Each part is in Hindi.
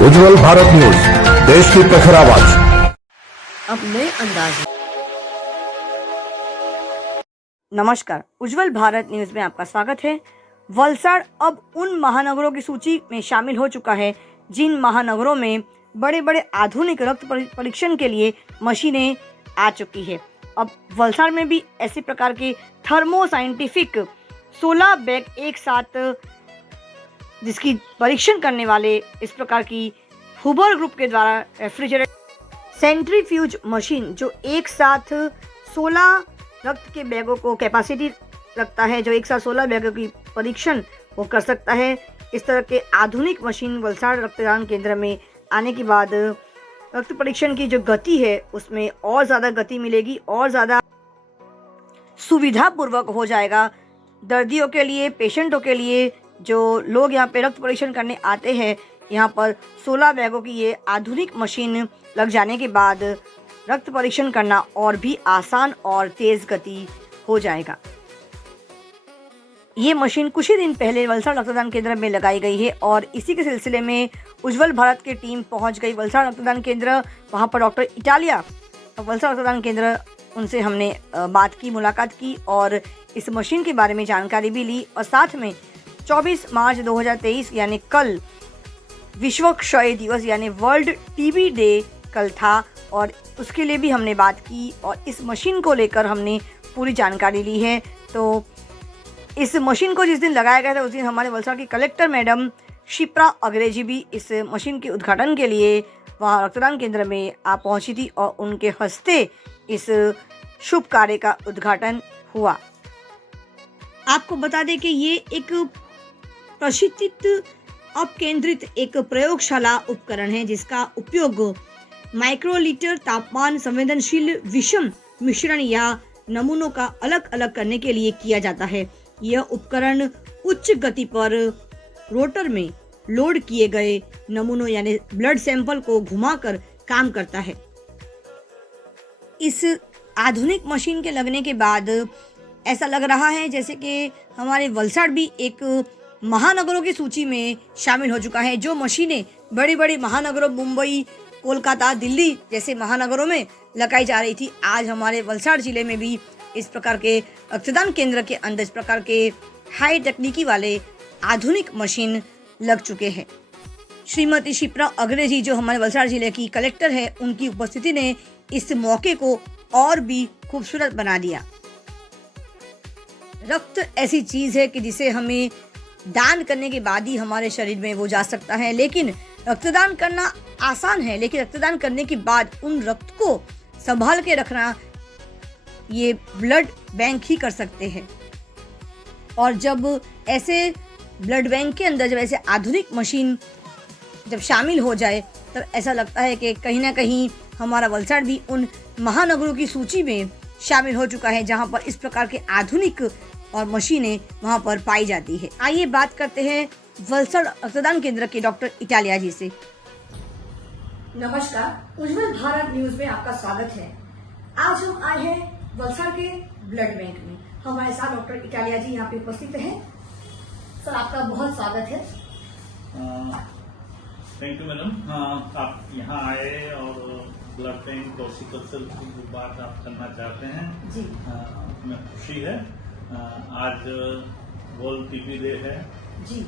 उज्जवल भारत न्यूज, देश की प्रखर आवाज। अब नए अंदाज में। नमस्कार, उज्जवल भारत न्यूज में आपका स्वागत है। वलसाड़ अब उन महानगरों की सूची में शामिल हो चुका है जिन महानगरों में बड़े बड़े आधुनिक रक्त परीक्षण के लिए मशीनें आ चुकी है। अब वलसाड़ में भी ऐसे प्रकार के थर्मो साइंटिफिक 16 बैग एक साथ जिसकी परीक्षण करने वाले इस प्रकार की हुबर ग्रुप के द्वारा रेफ्रिजरेट सेंट्रीफ्यूज मशीन जो एक साथ 16 रक्त के बैगों को कैपेसिटी रखता है, जो एक साथ 16 बैगों की परीक्षण वो कर सकता है। इस तरह के आधुनिक मशीन वलसाड़ रक्तदान केंद्र में आने के बाद रक्त परीक्षण की जो गति है उसमें और ज़्यादा गति मिलेगी और ज़्यादा सुविधापूर्वक हो जाएगा। दर्दियों के लिए, पेशेंटों के लिए, जो लोग यहाँ पे रक्त परीक्षण करने आते हैं, यहाँ पर 16 बैगों की ये आधुनिक मशीन लग जाने के बाद रक्त परीक्षण करना और भी आसान और तेज़ गति हो जाएगा। ये मशीन कुछ ही दिन पहले वलसाड़ रक्तदान केंद्र में लगाई गई है और इसी के सिलसिले में उज्जवल भारत की टीम पहुंच गई वलसाड़ रक्तदान केंद्र। वहां पर डॉक्टर इटालिया वलसाड़ रक्तदान केंद्र, उनसे हमने बात की, मुलाकात की और इस मशीन के बारे में जानकारी भी ली। और साथ में 24 मार्च 2023 यानी कल विश्व क्षय दिवस यानी वर्ल्ड टीबी डे कल था और उसके लिए भी हमने बात की और इस मशीन को लेकर हमने पूरी जानकारी ली है। तो इस मशीन को जिस दिन लगाया गया था उस दिन हमारे वलसाड़ की कलेक्टर मैडम शिप्रा अग्रेजी भी इस मशीन के उद्घाटन के लिए वहाँ रक्तदान केंद्र में आ पहुँची थी और उनके हस्ते इस शुभ कार्य का उद्घाटन हुआ। आपको बता दें कि ये एक प्रशिक्षित अपकेंद्रित एक प्रयोगशाला उपकरण है जिसका उपयोग माइक्रोलीटर तापमान संवेदनशील विषम मिश्रण या नमूनों का अलग अलग करने के लिए किया जाता है। यह उपकरण उच्च गति पर रोटर में लोड किए गए नमूनों यानी ब्लड सैंपल को घुमाकर काम करता है। इस आधुनिक मशीन के लगने के बाद ऐसा लग रहा है जैसे कि हमारे वलसाड़ भी एक महानगरों की सूची में शामिल हो चुका है। जो मशीनें बड़ी बड़ी महानगरों मुंबई, कोलकाता, दिल्ली जैसे महानगरों में लगाई जा रही थी, आज हमारे वलसाड़ जिले में भी इस प्रकार के रक्तदान केंद्र के अंदर इस प्रकार के हाई टेक्निकी वाले आधुनिक मशीन लग चुके हैं। श्रीमती शिप्रा अग्रेजी जो हमारे वलसाड़ जिले की कलेक्टर है, उनकी उपस्थिति ने इस मौके को और भी खूबसूरत बना दिया। रक्त ऐसी चीज है कि जिसे हमें दान करने के बाद ही हमारे शरीर में वो जा सकता है, लेकिन रक्तदान करना आसान है, लेकिन रक्तदान करने के बाद उन रक्त को संभाल के रखना ये ब्लड बैंक ही कर सकते हैं। और जब ऐसे ब्लड बैंक के अंदर जब ऐसे आधुनिक मशीन जब शामिल हो जाए तब ऐसा लगता है कि कहीं ना कहीं हमारा वलसाड़ भी उन महानगरों की सूची में शामिल हो चुका है जहां पर इस प्रकार के आधुनिक और मशीनें वहां पर पाई जाती है। आइए बात करते हैं वलसाड़ रक्तदान केंद्र के डॉक्टर इटालिया जी से। नमस्कार, उज्जवल भारत न्यूज में आपका स्वागत है। आज हम आए हैं वलसाड़ के ब्लड बैंक में। हमारे साथ डॉक्टर इटालिया जी यहाँ पे उपस्थित हैं। सर, आपका बहुत स्वागत है। Thank you madam. आप यहाँ आए और ब्लड बैंक और सिकल सेल की जो बात आप करना चाहते हैं जी, हमें खुशी है। आज वर्ल्ड टीबी डे है जी।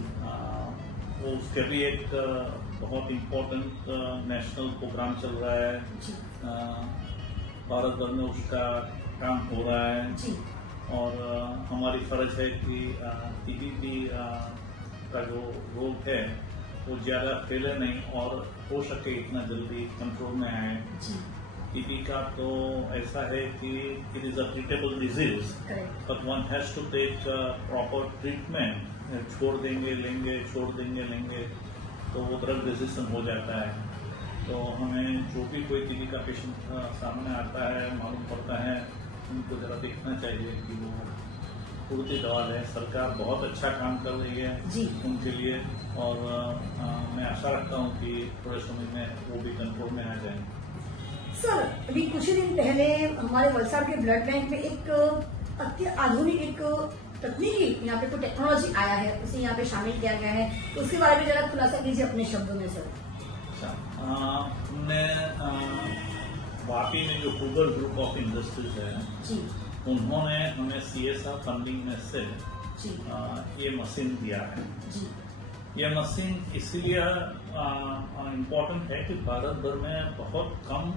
वो उसके भी एक बहुत इम्पोर्टेंट नेशनल प्रोग्राम चल रहा है जी। भारत भर में उसका काम हो रहा है जी। और हमारी फर्ज है कि टीबी का जो रोग है वो ज़्यादा फैले नहीं और हो सके इतना जल्दी कंट्रोल में आए। टीबी का तो ऐसा है कि it is a treatable disease, but one has to take proper treatment. छोड़ देंगे लेंगे, छोड़ देंगे लेंगे तो वो ड्रग रेजिस्टेंट हो जाता है। तो हमें जो भी कोई टीबी का पेशेंट सामने आता है, मालूम पड़ता है, उनको जरा देखना चाहिए कि वो पूर्ति दवा है। सरकार बहुत अच्छा काम कर रही है जी उनके लिए और मैं आशा रखता हूँ कि थोड़े समय में वो भी कंट्रोल में आ जाए। सर, अभी कुछ ही दिन पहले हमारे वलसाड़ के ब्लड बैंक में एक अति आधुनिक एक तकनीकी यहाँ पे कोई टेक्नोलॉजी आया है, उसे यहाँ पे शामिल किया गया है, तो उसके बारे में जरा खुलासा कीजिए अपने शब्दों में सर। अच्छा, हमने वापी में जो गूगल ग्रुप ऑफ इंडस्ट्रीज है जी उन्होंने हमें CSR फंडिंग में से जी ये मशीन दिया है। जी ये मशीन इसीलिए इम्पोर्टेंट है कि भारत भर में बहुत कम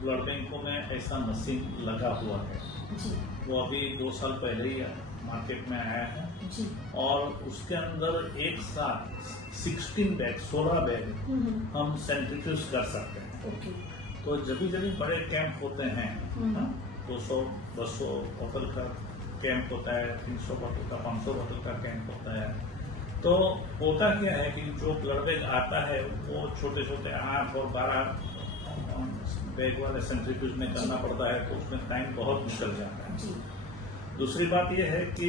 ब्लड बैंकों में ऐसा मशीन लगा हुआ है। जी वो अभी 2 साल पहले ही मार्केट में आया है जी और उसके अंदर एक साथ 16 बैग हम सेंट्रीफ्यूज कर सकते हैं। ओके तो जब भी बड़े कैंप होते हैं, हम्म। 200-200 बोतल का कैंप होता है, 300 बोतल का, 500 बोतल का कैंप होता है, तो होता क्या है कि जो ब्लड बैग आता है वो छोटे छोटे 8 और 12 बैग वाले सेंट्रीफ्यूज में करना पड़ता है, तो उसमें टाइम बहुत निकल जाता है। जी दूसरी बात यह है कि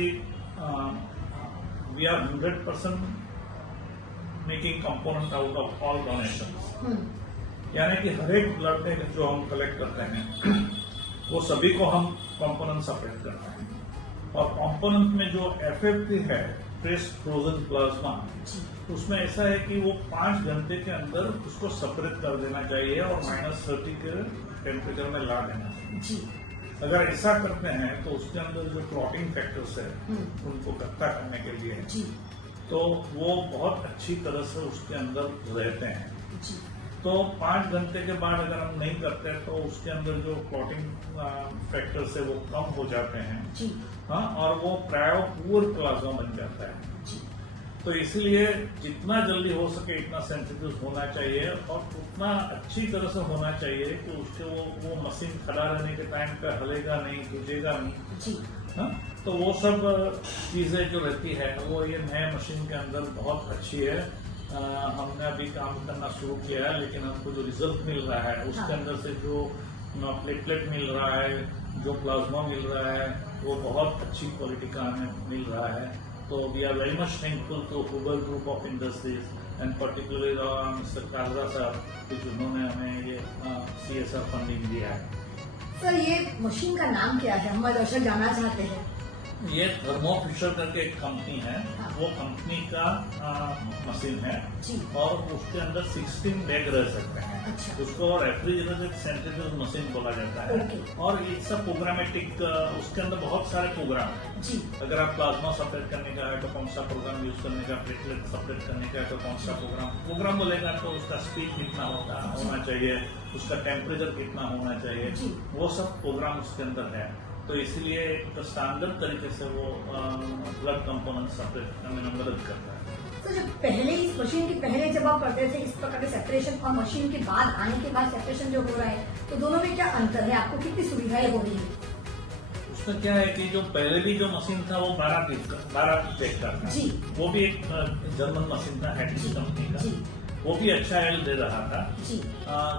we are 100% making component out of all donation, यानी कि हर एक ब्लड बैग जो हम कलेक्ट करते हैं वो सभी को हम कंपोनेंट सेपरेट करते हैं। और कंपोनेंट में जो FFP है, फ्रेश फ्रोजन प्लाज्मा, उसमें ऐसा है कि वो 5 घंटे के अंदर उसको सेपरेट कर देना चाहिए और -30 के टेम्परेचर में ला देना चाहिए। जी अगर ऐसा करते हैं तो उसके अंदर जो क्लॉटिंग फैक्टर्स है उनको इकट्ठा करने के लिए जी तो वो बहुत अच्छी तरह से उसके अंदर रहते हैं। जी तो 5 घंटे के बाद अगर हम नहीं करते तो उसके अंदर जो क्लॉटिंग फैक्टर्स है वो कम हो जाते हैं। जी हाँ, और वो प्रायो पूर प्लाज्मा बन जाता है। जी तो इसलिए जितना जल्दी हो सके इतना सेंसिटिव होना चाहिए और उतना अच्छी तरह से होना चाहिए कि उसके वो मशीन खड़ा रहने के टाइम पे हलेगा नहीं, गिरेगा नहीं। जी हाँ, तो वो सब चीजें जो रहती है वो ये नए मशीन के अंदर बहुत अच्छी है। हमने अभी काम करना शुरू किया है, लेकिन हमको जो रिजल्ट मिल रहा है उसके अंदर से जो प्लेटलेट मिल रहा है, जो प्लाज्मा मिल रहा है, वो बहुत अच्छी क्वालिटी का हमें मिल रहा है। तो we are very much thankful to Google group of industries and particularly mister Kalra साहब कि जिन्होंने हमें ये CSR फंडिंग दिया है। सर, ये मशीन का नाम क्या है, हमारे दर्शक जानना चाहते हैं। ये थर्मो फिशर करके एक कंपनी है, वो कंपनी का मशीन है जी और उसके अंदर 16 बैग रह सकते हैं। अच्छा। उसको रेफ्रिजरेटेड सेंट्रीफ्यूज मशीन बोला जाता है। ओके। और ये सब प्रोग्रामेटिक, उसके अंदर बहुत सारे प्रोग्राम है। जी अगर आप प्लाज्मा सेपरेट करने का है तो कौन सा प्रोग्राम यूज करने का, प्लेटलेट सेपरेट करने का है तो कौन सा प्रोग्राम बोलेगा, तो उसका स्पीड कितना होना चाहिए, उसका टेम्परेचर कितना होना चाहिए, जी। वो सब प्रोग्राम उसके अंदर है। तो इसलिए एक स्टैंडर्ड तरीके से वो ब्लड कंपोनेंट सेपरेट करने में मदद करता है। सर, जब पहले इस मशीन के पहले जब आप करते थे इस प्रकार के सेपरेशन और मशीन के बाद आने के बाद सेपरेशन जो हो रहा है, तो दोनों में क्या अंतर है, आपको कितनी सुविधाएं हो रही है? उसमें क्या है कि जो पहले भी जो मशीन था वो 12 चेक का था। जी। वो भी एक जर्मन मशीन था, हैटिस कंपनी का। जी वो भी अच्छा एल दे रहा था। जी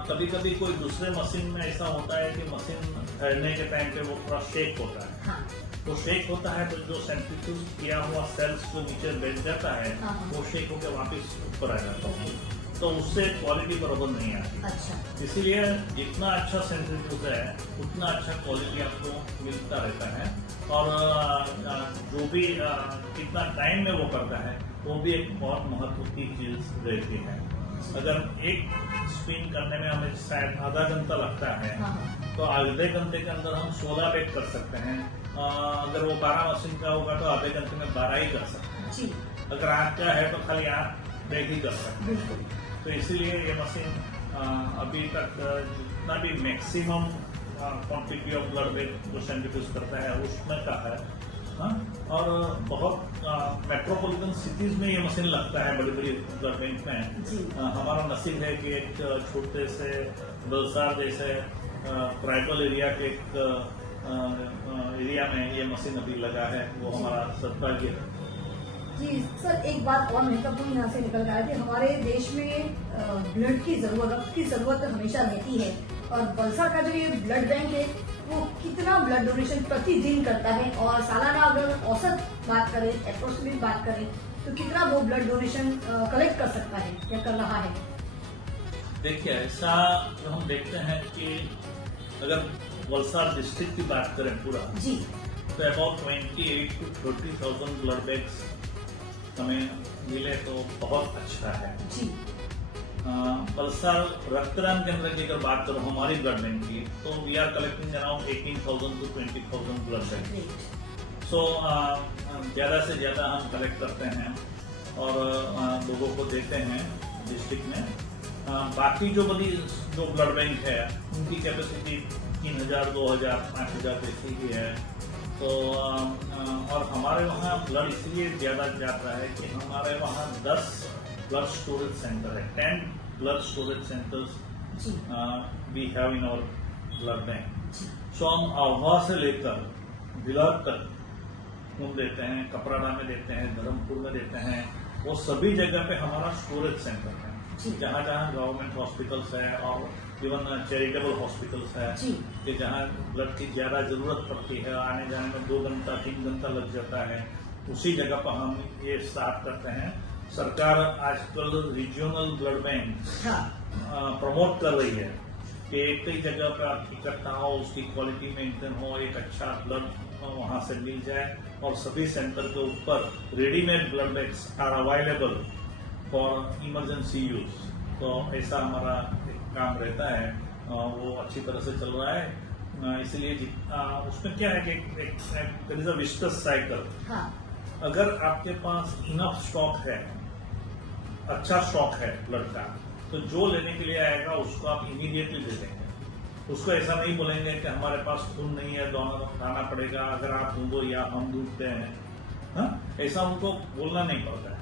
कभी कभी कोई दूसरे मशीन में ऐसा होता है कि मशीन ठहरने के टाइम पे वो थोड़ा शेक होता है। हाँ तो शेक होता है तो जो सेंट्रीफ्यूज किया हुआ सेल्स जो नीचे बैठ जाता है हाँ। वो शेक होकर वापस ऊपर आ जाता है, तो उससे क्वालिटी बराबर नहीं आती। अच्छा इसीलिए जितना अच्छा सेंट्रीफ्यूज है उतना अच्छा क्वालिटी आपको मिलता रहता है। और जो भी कितना टाइम में वो करता है वो भी एक बहुत महत्व की चीज रहती है। अगर एक स्पिन करने में हमें शायद आधा घंटा लगता है, हाँ। तो आधे घंटे के अंदर हम 16 बैग कर सकते हैं। अगर वो 12 मशीन का होगा तो आधे घंटे में 12 ही कर सकते हैं। जी अगर 8 का है तो खाली 8 बैग ही कर सकते हैं। बिल्कुल। तो इसीलिए ये मशीन अभी तक जितना भी maximum quantity of blood bag जो सेंट्रीफ्यूज करता है उसमें का है। हाँ? और बहुत मेट्रोपॉलिटन सिटीज में ये मशीन लगता है, बड़ी बड़ी ब्लड बैंक में। जी। हमारा नसीब है कि एक छोटे से वलसाड जैसे ट्राइबल एरिया के एक एरिया में ये मशीन अभी लगा है, वो हमारा सौभाग्य है। जी सर, एक बात और महत्वपूर्ण यहाँ से निकल रहा है कि हमारे देश में ब्लड की जरूरत, रक्त की जरूरत हमेशा रहती है, और वलसाड का जो ये ब्लड बैंक है वो कितना ब्लड डोनेशन प्रतिदिन करता है, और सालाना अगर औसत बात करें, अप्रोक्सीमेट बात करें, तो कितना वो ब्लड डोनेशन कलेक्ट कर सकता है या कर रहा है? देखिए, ऐसा जो हम देखते हैं कि अगर वलसाड डिस्ट्रिक्ट की बात करें पूरा, जी, तो अबाउट 28 to 30,000 ब्लड बैंक्स हमें मिले तो बहुत अच्छा है। जी वलसाड रक्तदान केंद्र की अगर बात करूं हमारी ब्लड बैंक की, तो we are collecting around 18,000 to 20,000 blood bank. So ज़्यादा से ज़्यादा हम कलेक्ट करते हैं और लोगों को देते हैं डिस्ट्रिक्ट में। बाकी जो ब्लड बैंक है उनकी कैपेसिटी 3,000, 2,000, 5,000 जैसी ही है। तो और हमारे वहाँ ब्लड इसलिए ज़्यादा जाता है कि हमारे वहाँ 10 ब्लड स्टोरेज सेंटर है, 10 blood storage centres we have in our blood bank. So हम आह्वा से लेकर बिलाट तक खून देते हैं, कपराड़ा में देते हैं, धर्मपुर में देते हैं, वो सभी जगह पे हमारा स्टोरेज सेंटर है। जहाँ जहाँ गवर्नमेंट हॉस्पिटल्स है और इवन चैरिटेबल हॉस्पिटल्स है कि जहाँ ब्लड की ज्यादा जरूरत पड़ती है, आने जाने में 2 घंटा 3 घंटा लग जाता है, उसी जगह पर हम ये स्टार्ट करते हैं। सरकार आजकल रीजनल ब्लड बैंक प्रमोट कर रही है कि एक ही जगह पर आप इकट्ठा हो, उसकी क्वालिटी मेंटेन हो, एक अच्छा ब्लड वहां से मिल जाए और सभी सेंटर के ऊपर readymade blood banks are available for emergency use. तो ऐसा हमारा एक काम रहता है, वो अच्छी तरह से चल रहा है। इसलिए उसमें क्या है कि देयर इज अ विस्कस साइकिल। अगर आपके पास इनफ स्टॉक है, अच्छा स्टॉक है ब्लड का, तो जो लेने के लिए आएगा उसको आप इमीडिएटली दे देंगे। उसको ऐसा नहीं बोलेंगे कि हमारे पास खून नहीं है, डोनर लाना पड़ेगा, अगर आप ढूंढो दो या हम ढूंढते हैं। ऐसा उनको बोलना नहीं पड़ता है।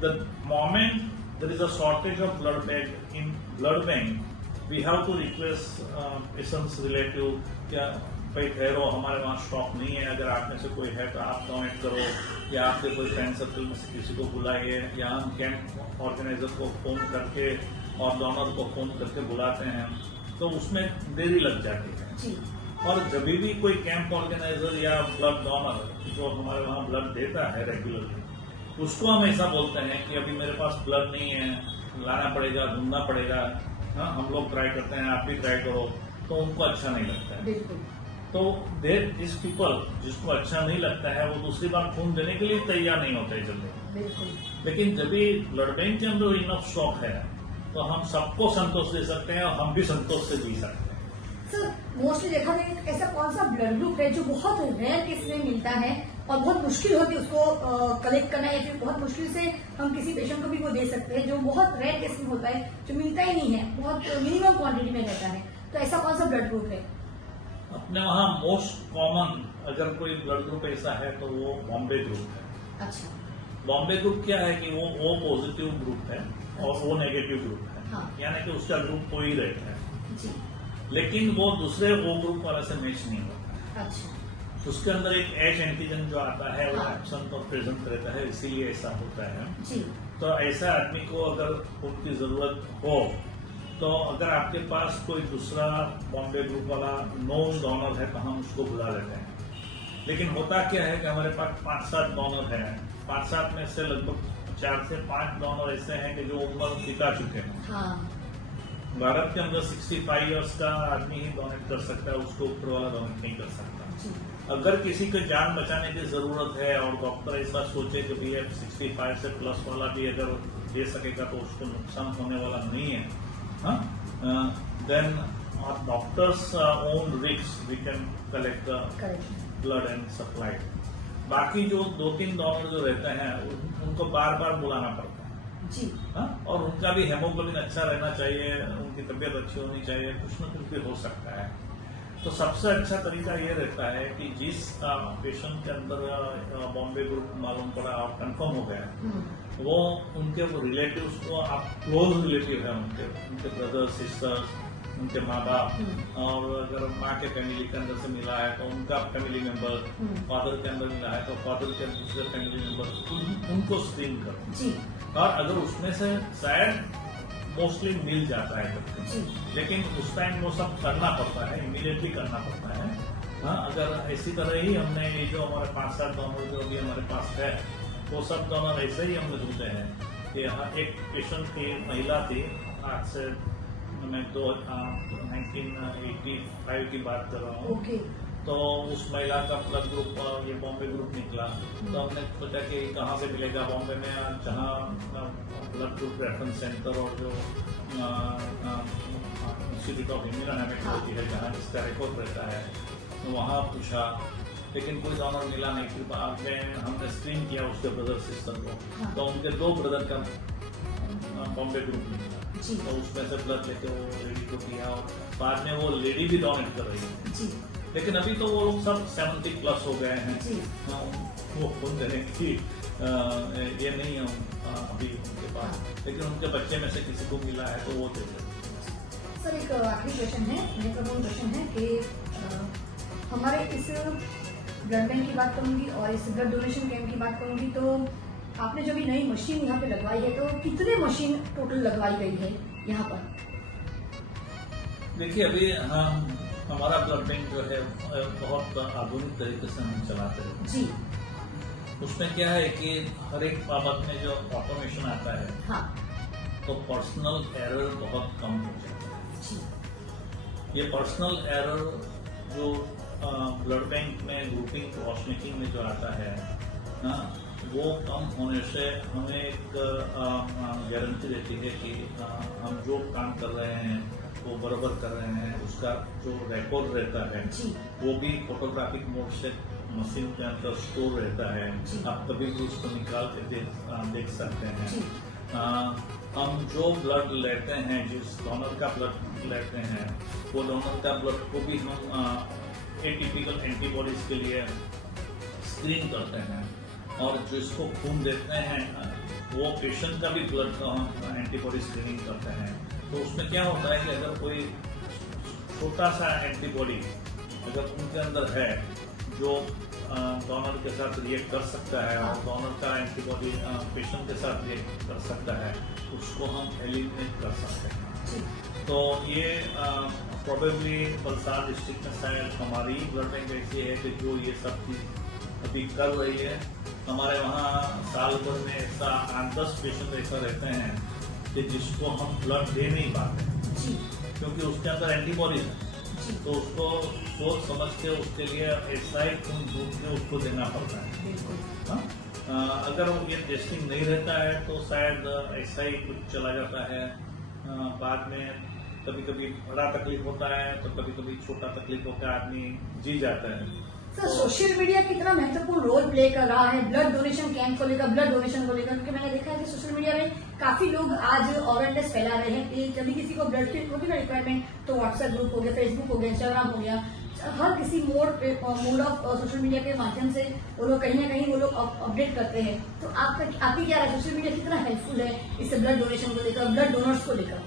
The moment there is a shortage of blood bank we have to request patients relative, क्या भाई ठहरो, हमारे वहाँ स्टॉक नहीं है, अगर आप में से कोई है तो आप डोनेट करो, या आपके कोई फ्रेंड सर्कल में से किसी को बुलाइए, या हम कैंप ऑर्गेनाइजर को फोन करके और डोनर को फोन करके बुलाते हैं। तो उसमें देरी लग जाती है। और जब भी कोई कैंप ऑर्गेनाइजर या ब्लड डोनर जो हमारे वहाँ ब्लड देता है रेगुलरली, उसको हम ऐसा बोलते हैं कि अभी मेरे पास ब्लड नहीं है, लाना पड़ेगा, ढूंढना पड़ेगा, हम लोग ट्राई करते हैं, आप भी ट्राई करो, तो उनको अच्छा नहीं लगता है। तो दिस पीपल जिसको अच्छा नहीं लगता है वो दूसरी बार खून देने के लिए तैयार नहीं होते जल्दी। लेकिन जब भी ब्लड बैंक के अंदर इनफ स्टॉक है तो हम सबको संतोष दे सकते हैं और हम भी संतोष से जी सकते हैं। सर, मोस्टली देखा जाए ऐसा कौन सा ब्लड ग्रुप है जो बहुत रेयर केस में मिलता है और बहुत मुश्किल होती है उसको कलेक्ट करना, या फिर बहुत मुश्किल से हम किसी पेशेंट को भी वो दे सकते हैं, जो बहुत रेयर केस में होता है, जो मिलता ही नहीं है, बहुत मिनिमम क्वांटिटी में रहता है, तो ऐसा कौन सा ब्लड ग्रुप है? अपने वहाँ मोस्ट कॉमन अगर कोई ब्लड ग्रुप ऐसा है तो वो बॉम्बे ग्रुप है। अच्छा। बॉम्बे ग्रुप क्या है कि वो O पॉजिटिव ग्रुप है और O नेगेटिव ग्रुप है। हाँ। यानी कि उसका ग्रुप कोई रहता है जी। लेकिन वो दूसरे O ग्रुप वाले से मैच नहीं होता। अच्छा। उसके अंदर एक H एंटीजन जो आता है वो हाँ। एब्सेंट और प्रेजेंट रहता है, इसीलिए ऐसा होता है। जी। तो ऐसा आदमी को अगर खून की जरूरत हो तो अगर आपके पास कोई दूसरा बॉम्बे ग्रुप वाला नोन डोनर है तो हम उसको बुला लेते हैं। लेकिन होता क्या है कि हमारे पास 5-7 डोनर हैं, 5-7 में से लगभग 4 से 5 डोनर ऐसे हैं कि जो उम्र दिखा चुके हैं। हाँ। भारत के अंदर 65 इयर्स का आदमी ही डोनेट कर सकता है, उसको ऊपर वाला डोनेट नहीं कर सकता। अगर किसी को जान बचाने की जरूरत है और डॉक्टर ऐसा सोचे कि भैया 65 से प्लस वाला भी अगर दे सकेगा तो उसको नुकसान होने वाला नहीं है, then our doctor's own risk we can collect the blood and supply it. बाकी जो 2-3 डोनर जो रहते हैं उनको बार बार बुलाना पड़ता है जी। और उनका भी हेमोग्लोबिन अच्छा रहना चाहिए, उनकी तबीयत अच्छी होनी चाहिए, कुछ न कुछ भी हो सकता है। तो सबसे अच्छा तरीका ये रहता है कि जिस पेशेंट के अंदर बॉम्बे ग्रुप मालूम पड़ा और कंफर्म हो गया, वो उनके रिलेटिव्स को, आप क्लोज रिलेटिव है उनके ब्रदर्स सिस्टर्स, उनके माँ बाप, और अगर माँ के फैमिली के अंदर से मिला है तो उनका फैमिली मेंबर, फादर के अंदर मिला है तो फादर के दूसरे फैमिली मेंबर, उनको स्क्रीन करो जी। और अगर उसमें से शायद मोस्टली मिल जाता है जी। लेकिन उस टाइम वो सब करना पड़ता है, इमीडिएटली करना पड़ता है। अगर इसी तरह ही हमने ये जो हमारे 5-7 डोनर जो अभी हमारे पास है वो सब डोनर ऐसे ही हमने ढूंढे हैं कि यहाँ एक पेशेंट की महिला थी, आज से मैं 1985 की बात कर रहा हूँ। ओके। तो उस महिला का ब्लड ग्रुप ये बॉम्बे ग्रुप निकला। तो हमने सोचा कि कहाँ से मिलेगा बॉम्बे में, जहाँ ब्लड ग्रुप रेफरेंस सेंटर और जो इंस्टीट्यूट ऑफ इम्यूनो हेमेटोलॉजी है जहाँ इसका रिकॉर्ड रहता है, तो वहाँ पूछा, लेकिन कोई डोनर मिला नहीं। फिर बाद में हमने स्क्रीन किया उसके ब्रदर सिस्टर को, तो उनके 2 ब्रदर का बॉम्बे ग्रुप निकला। तो उसमें से ब्लड लेके वो लेडी को दिया और बाद में वो लेडी भी डोनेट कर रही है। लेकिन अभी तो वो लोग सब 70+ हो गए हैं। वो खून देने की ये नहीं है अभी उनके पास, लेकिन उनके बच्चे में से किसी को मिला है तो वो दे देते। सर एक आखिरी क्वेश्चन है, महत्वपूर्ण क्वेश्चन है कि हमारे इस ब्लड बैंक की बात करूंगी और इस ब्लड डोनेशन कैंप की बात करूंगी, तो आपने जो भी नई मशीन यहाँ पे लगवाई है, तो कितने मशीन टोटल लगवाई गई है यहाँ पर? देखिए अभी हमारा ब्लड बैंक जो है बहुत आधुनिक तरीके से हम चलाते हैं जी। उसमें क्या है कि हर एक बाबत में जो ऑटोमेशन आता है, हाँ। तो पर्सनल एरर बहुत कम हो जाता है जी। ये पर्सनल एरर जो ब्लड बैंक में ग्रुपिंग क्रॉस मेकिंग में जो आता है ना, वो कम होने से हमें एक गारंटी रहती है कि हम जो काम कर रहे हैं वो बराबर कर रहे हैं। उसका जो रिकॉर्ड रहता है वो भी फोटोग्राफिक मोड से मशीन के अंदर स्टोर रहता है। आप कभी भी उसको निकाल के देख सकते हैं। हम जो ब्लड लेते हैं, जिस डोनर का ब्लड लेते हैं, वो डोनर का ब्लड को भी हम एटिपिकल एंटीबॉडीज के लिए स्क्रीन करते हैं, और जिसको खून देते हैं वो पेशेंट का भी ब्लड का हम एंटीबॉडी स्क्रीनिंग करते हैं। तो उसमें क्या होता है कि अगर कोई छोटा सा एंटीबॉडी अगर उनके अंदर है जो डोनर के साथ रिएक्ट कर सकता है और डोनर का एंटीबॉडी पेशेंट के साथ रिएक्ट कर सकता है, उसको हम एलिमिनेट कर सकते हैं। तो ये प्रोबेबली वलसाड डिस्ट्रिक्ट में शायद हमारी ब्लड बैंक ऐसी है कि जो ये सब चीज़ अभी कर रही है। हमारे वहाँ साल भर में ऐसा 8-10 पेशेंट ऐसा रहते हैं कि जिसको हम ब्लड दे नहीं पाते क्योंकि उसके अंदर एंटीबॉडीज है, तो उसको सोच समझ के उसके लिए ऐसा ही खून ढूंढ के उसको देना पड़ता है। अगर ये टेस्टिंग नहीं रहता है तो शायद ऐसा ही कुछ चला जाता है। बाद में कभी कभी बड़ा तकलीफ होता है तो कभी कभी छोटा तकलीफ होकर आदमी जी जाता है। सर सोशल मीडिया कितना महत्वपूर्ण रोल प्ले कर रहा है ब्लड डोनेशन कैंप को लेकर, ब्लड डोनेशन को लेकर? क्योंकि मैंने देखा है कि सोशल मीडिया में काफी लोग आज अवेयरनेस फैला रहे हैं कि कभी किसी को ब्लड की होगी ना रिक्वायरमेंट, तो व्हाट्सएप ग्रुप हो गया, फेसबुक हो गया, इंस्टाग्राम हो गया, हर किसी मोड ऑफ सोशल मीडिया के माध्यम से वो लोग कहीं ना कहीं वो लोग अपडेट करते हैं। तो आपकी क्या राय, सोशल मीडिया कितना हेल्पफुल है इस ब्लड डोनेशन को लेकर, ब्लड डोनर्स को लेकर?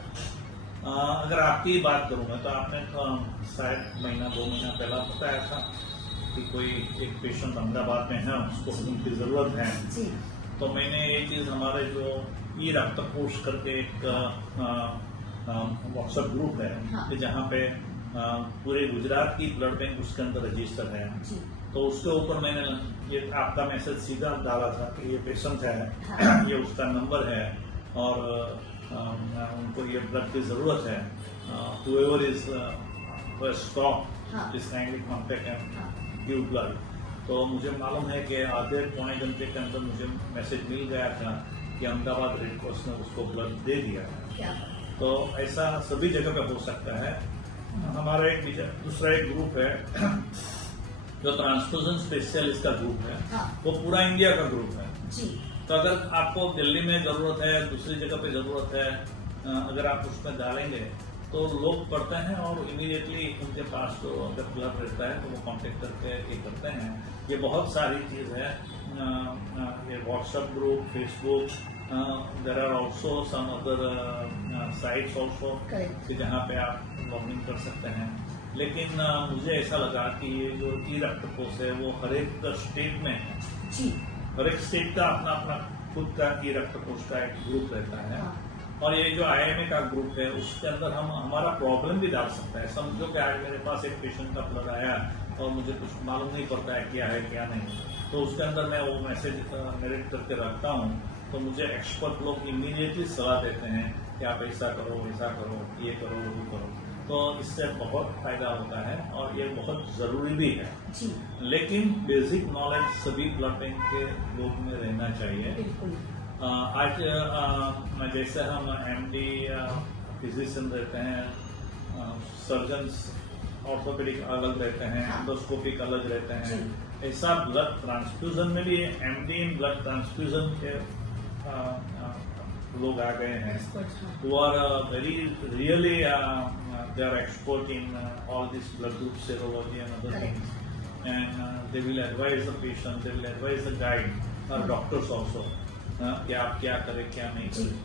अगर आपकी बात करूंगा तो आपने शायद 1-2 महीना पहला बताया था कि कोई एक पेशेंट अहमदाबाद में है, उसको खून की जरूरत है। तो मैंने ये चीज हमारे जो ई रक्त कोष करके एक व्हाट्सएप ग्रुप है कि जहाँ पे पूरे गुजरात की ब्लड बैंक उसके अंदर रजिस्टर है, तो उसके ऊपर मैंने ये आपका मैसेज सीधा डाला था कि ये पेशेंट है, ये उसका नंबर है और उनको ये ब्लड की जरूरत है। whoever is stop is kindly contact and give blood। तो मुझे मालूम है कि आधे पौने घंटे के अंदर मुझे मैसेज मिल गया था कि अहमदाबाद रेड क्रॉस ने उसको ब्लड दे दिया है। तो ऐसा सभी जगह पे हो सकता है। हमारा एक दूसरा एक ग्रुप है जो ट्रांसफ्यूजन स्पेशलिस्ट का ग्रुप है, वो पूरा इंडिया का ग्रुप है। तो अगर आपको दिल्ली में जरूरत है, दूसरी जगह पे जरूरत है, अगर आप उसमें डालेंगे तो लोग पढ़ते हैं और इमीडिएटली उनके पास जो अगर ब्लड रहता है तो वो कांटेक्ट करके ये करते हैं। ये बहुत सारी चीज़ है, ये WhatsApp group, Facebook, there are also some other sites also जहाँ पे आप लॉगिन कर सकते हैं। लेकिन मुझे ऐसा लगा कि ये जो ई रक्त कोष है वो हर एक स्टेट में है। हर एक स्टेट का अपना अपना खुद का ई रक्त कोष का एक ग्रुप रहता है। और ये जो IIMA का ग्रुप है उसके अंदर हम हमारा प्रॉब्लम भी डाल सकता है। समझो कि आज मेरे पास एक पेशेंट का ब्लड आया और मुझे कुछ मालूम नहीं पड़ता है क्या है क्या नहीं, तो उसके अंदर मैं वो मैसेज नरेट करके रखता हूँ, तो मुझे एक्सपर्ट लोग इमीडिएटली सलाह देते हैं कि आप ऐसा करो, ये करो, वो करो। तो इससे बहुत फायदा होता है और ये बहुत जरूरी भी है। जी लेकिन बेसिक नॉलेज सभी ब्लड बैंक के लोग में रहना चाहिए। बिल्कुल। आज जैसे हम एमडी फिजिशियन रहते हैं, सर्जन्स ऑर्थोपेडिक अलग रहते हैं, एंडोस्कोपिक अलग रहते हैं, ऐसा ब्लड ट्रांसफ्यूजन में भी एमडी इन ब्लड ट्रांसफ्यूजन के लोग आ गए हैं who are very really they are expert in all this blood group serology and other things, and they will advise the patient, they will advise the guide or doctors also कि आप क्या करें क्या नहीं करें।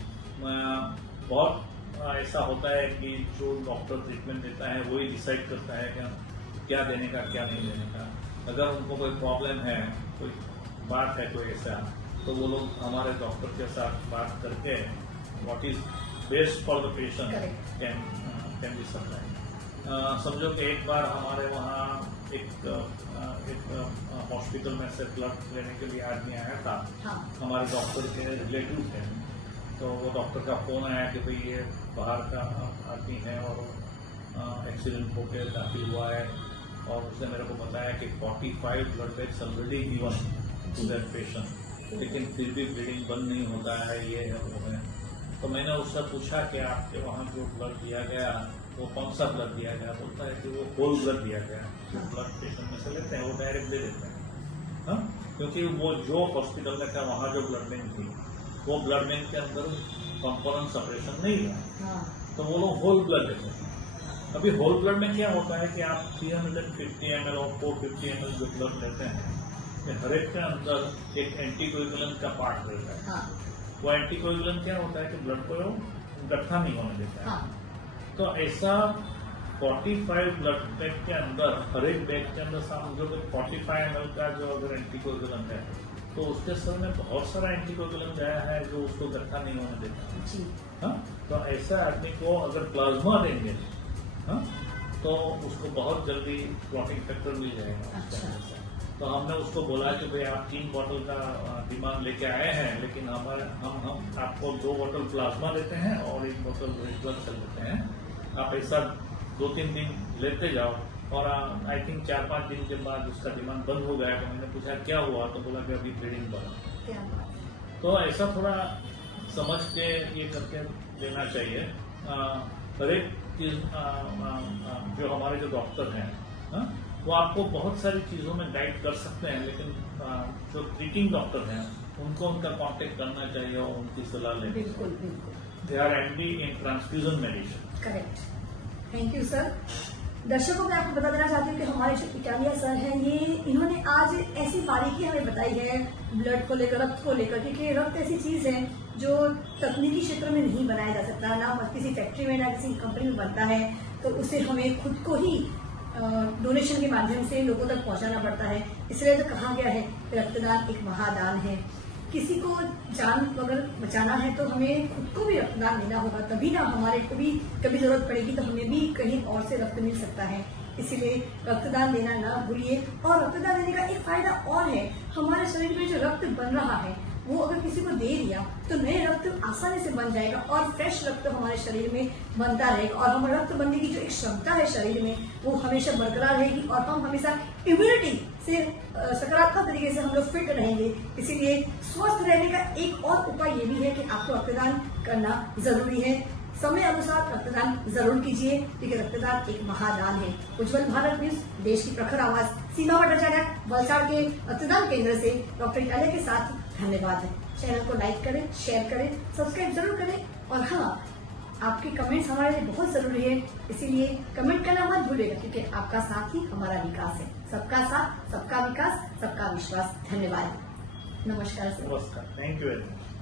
बहुत ऐसा होता है कि जो डॉक्टर ट्रीटमेंट देता है वही डिसाइड करता है कि क्या देने का क्या नहीं देने का। अगर उनको कोई प्रॉब्लम है, कोई बात है कोई ऐसा, तो वो लोग हमारे डॉक्टर के साथ बात करके what is best for the patient can be supply. समझो कि एक बार हमारे वहाँ एक हॉस्पिटल में से ब्लड लेने के लिए आदमी आया था। हमारे डॉक्टर के रिलेटिव थे, तो वो डॉक्टर का फोन आया कि भाई ये बाहर का आदमी है और एक्सीडेंट होकर दाखिल हुआ है, और उसने मेरे को बताया कि 45 blood bags already given to that patient, लेकिन फिर भी ब्लीडिंग बंद नहीं होता है, ये है वो है। तो मैंने उससे पूछा कि आपके वहाँ जो ब्लड दिया गया वो कौन सा ब्लड दिया गया? बोलता है कि वो होल ब्लड दिया गया। जो ब्लड पेशेंट में से लेते हैं वो डायरेक्ट दे देते हैं, क्योंकि वो जो हॉस्पिटल में था वहाँ जो ब्लड बैंक थी वो ब्लड बैंक के अंदर कंपोनेंट सेपरेशन नहीं था, तो वो लोग होल ब्लड देते हैं। अभी होल ब्लड में क्या होता है कि आप 350 ml और 450 ml जो ब्लड लेते हैं, हर एक के अंदर एक एंटीकोएगुलेंट का पार्ट रहता है। वो एंटीकोएगुलेंट क्या होता है कि ब्लड को इकट्ठा नहीं होने देता है। तो ऐसा 45 ब्लड बैग के अंदर, हर एक बैग के अंदर समझो कि 45 ml का जो अगर एंटीकोएगुलेंट है, तो उसके सर में बहुत सारा एंटीकोएगुलेंट गया है जो उसको इकट्ठा नहीं होने देता। तो ऐसा आदमी को अगर प्लाज्मा देंगे तो उसको बहुत जल्दी क्लॉटिंग फैक्टर मिल जाएगा। अच्छा। तो हमने उसको बोला कि भाई आप 3 बॉटल का डिमांड लेके आए हैं, लेकिन हम आपको 2 बॉटल प्लाज्मा देते हैं और 1 बॉटल रेड ब्लड सेल देते हैं। आप ऐसा 2-3 दिन लेते जाओ, और आई थिंक 4-5 दिन के बाद उसका डिमांड बंद हो गया। तो मैंने पूछा क्या हुआ, तो बोला कि अभी ब्लीडिंग बंद। तो ऐसा थोड़ा समझ के ये करके देना चाहिए। हर एक चीज जो हमारे जो डॉक्टर हैं वो आपको बहुत सारी चीजों में गाइड कर सकते हैं, लेकिन जो ट्रीटिंग डॉक्टर हैं उनको उनका कांटेक्ट करना चाहिए और उनकी सलाह लेनी। बिल्कुल बिल्कुल। They are MD in transfusion medicine. Correct. Thank you sir. दर्शकों मैं आपको बता देना चाहती हूँ कि हमारे जो इटालिया सर हैं, ये इन्होंने आज ऐसी बारीकी हमें बताई है ब्लड को लेकर, रक्त को लेकर, क्योंकि रक्त ऐसी चीज है जो तकनीकी क्षेत्र में नहीं बनाया जा सकता, ना किसी फैक्ट्री में ना किसी कंपनी में बनता है। तो उसे हमें खुद को ही डोनेशन के माध्यम से लोगों तक पहुंचाना पड़ता है। इसलिए तो कहा गया है कि रक्तदान एक महादान है। किसी को जान अगर बचाना है तो हमें खुद को भी रक्तदान देना होगा, तभी ना हमारे को भी कभी जरूरत पड़ेगी तो हमें भी कहीं और से रक्त मिल सकता है। इसीलिए रक्तदान देना ना भूलिए। और रक्तदान देने का एक फायदा और है, हमारे शरीर में जो रक्त बन रहा है वो अगर किसी को दे दिया तो नए रक्त आसानी से बन जाएगा और फ्रेश रक्त हमारे शरीर में बनता रहेगा, और हमारे रक्त बनने की जो एक क्षमता है शरीर में वो हमेशा बरकरार रहेगी, और हम हमेशा इम्यूनिटी से सकारात्मक तरीके से हम लोग फिट रहेंगे। इसीलिए स्वस्थ रहने का एक और उपाय ये भी है कि आपको रक्तदान करना जरूरी है। समय अनुसार रक्तदान जरूर कीजिए, क्योंकि रक्तदान एक महादान है। उज्जवल भारत न्यूज, देश की प्रखर आवाज, सीमा भट्टाचार्य, वलसाड़ के रक्तदान केंद्र से डॉक्टर इटालिया के साथ धन्यवाद। चैनल को लाइक करें, शेयर करें, सब्सक्राइब जरूर करें, और हाँ, आपके कमेंट्स हमारे लिए बहुत जरूरी है, इसीलिए कमेंट करना मत भूलिएगा, क्योंकि आपका साथ ही हमारा विकास है। सबका साथ, सबका विकास, सबका विश्वास। धन्यवाद। नमस्कार सर। नमस्कार, थैंक यू वेरी मच।